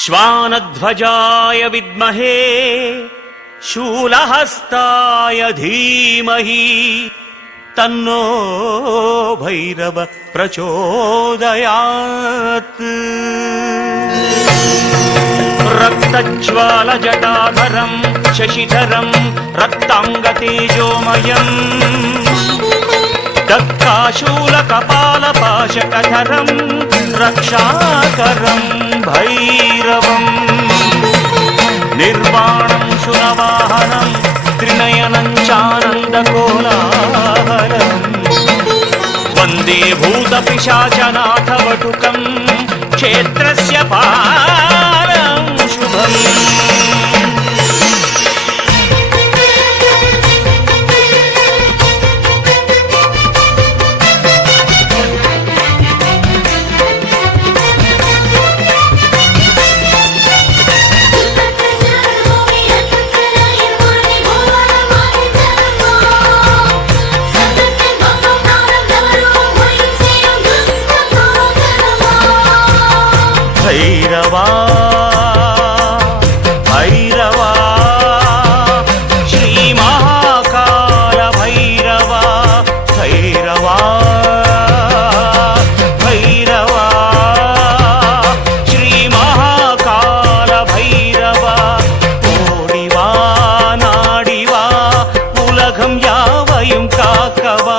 श्वानध्वजाय विद्महे शूलहस्ताय धीमहि तन्नो भैरव प्रचोदयात्। रक्तज्वालजटाधरं शशिधरं रक्ताङ्गतेजोमयम् दत्ताशूलकपालपाशकधरं रक्षाकरं भैरवम् निर्वाणं सुरवाहनं त्रिनयनं चानन्दकोलाहलम् वन्दे भूतपिशाचनाथवटुकं क्षेत्रस्य पारं शुभम्। भैरवा भैरवा श्री महाकाल भैरवा भैरवा भैरवा श्री महाकाल भैरवा ओडिवा नाडिवा उलगम यावैयुम काकवा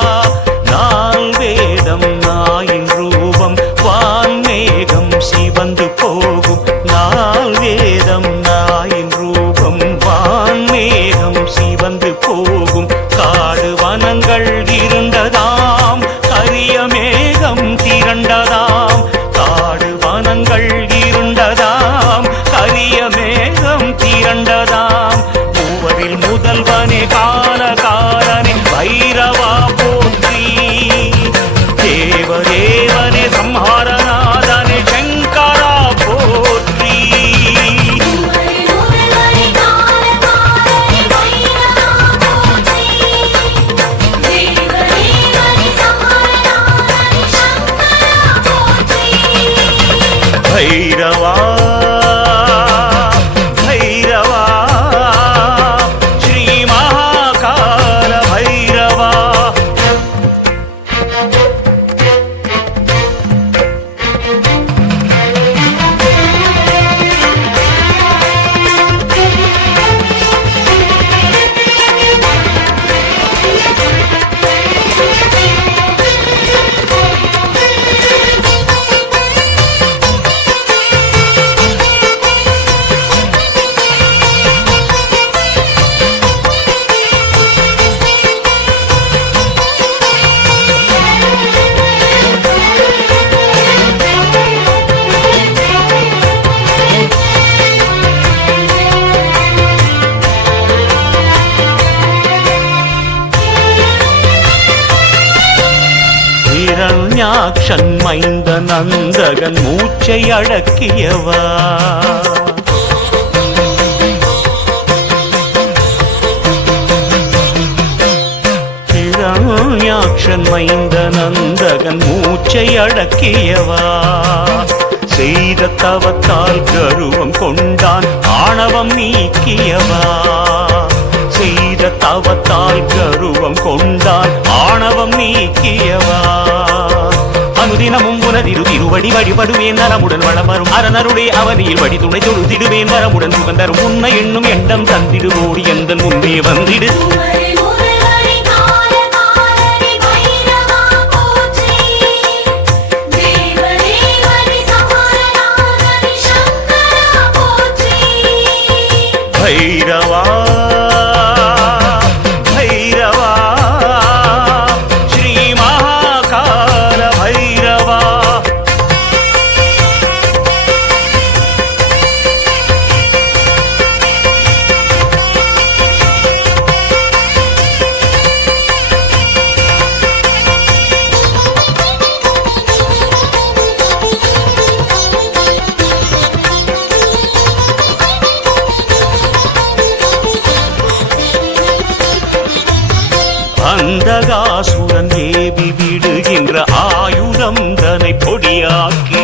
नाल वेदम नायिन रूपम वान्मेघम சிவந்து போகும் நாள் வேதம் நாயின் ரூபம் வான்மேகம் சிவந்து போகும் காடு வனங்கள் இருண்டதாம் கரிய மேகம் திரண்டதாம் காடு வனங்கள் இருண்டதாம் கரிய மேகம் திரண்டதாம் மூவரில் முதல்வனே காலகாலனே பைரவா போற்றி தேவதேவனே சம்ஹாரநாதனே भैरवा भैरवा श्री महाकाल भैरवा। இரண்யாக்ஷன் மைந்த நந்தகன் மூச்சை அடக்கியவா இரண்யாக்ஷன் மைந்த நந்தகன் மூச்சை அடக்கியவா செய்த தவத்தால் கருவம் கொண்டான் ஆணவம் நீக்கியவா செய்த தவத்தால் கருவம் கொண்டான் ஆணவம் நீக்கியவா அனுதினமும் உனதிரு திருவடி வழிபடுவேன் நலமுடன் வளம் வரும் அரணருடைய அவனியில் வழி துணை தொழுதிடுவேன் நலமுடன் சுகந்தரும் உன்னை எண்ணும் எண்ணம் தந்திடுவோடி எந்த முன்பே வந்திடு भैरवा भैरवा श्री महाकाल भैरवा। அந்தகாசுரன் ஏவி விடுகின்ற ஆயுதம் தன்னை பொடியாக்கி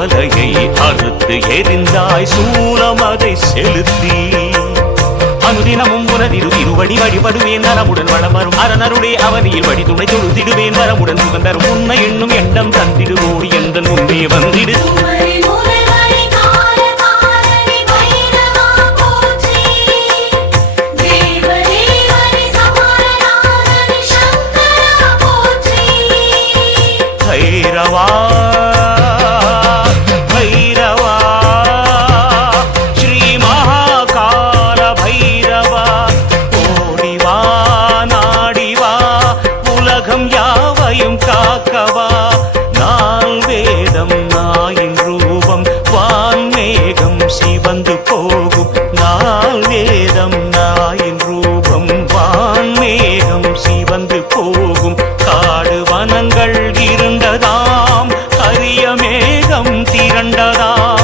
தலையை அறுத்து எரிந்தாய் சூலம் அதை செலுத்தி அனுதினமும் உனதிரு திருவடி வழிபடுவேன் நலமுடன் வளமரும் அரணருடைய அவனியில் வழி துணை தொழுதிடுவேன் வரமுடன் சுகந்தரும் உன்னை எண்ணும் எண்ணம் தந்திடுவோடி எந்த முன்னே வந்திடு பைரவா பைரவா ஸ்ரீ மகாகால பைரவா ஓடிவா நாடிவா உலகம் யாவையும் காக்கவா நால் வேதம் நாயின் ரூபம் வான்மேகம் சிவந்து போகும் நால் வேதம் நாயின் ரூபம் வான்மேகம் சிவந்து போகும் காடு வனங்கள் இருண்டதாம் அரிய மேகம் திரண்டதாம்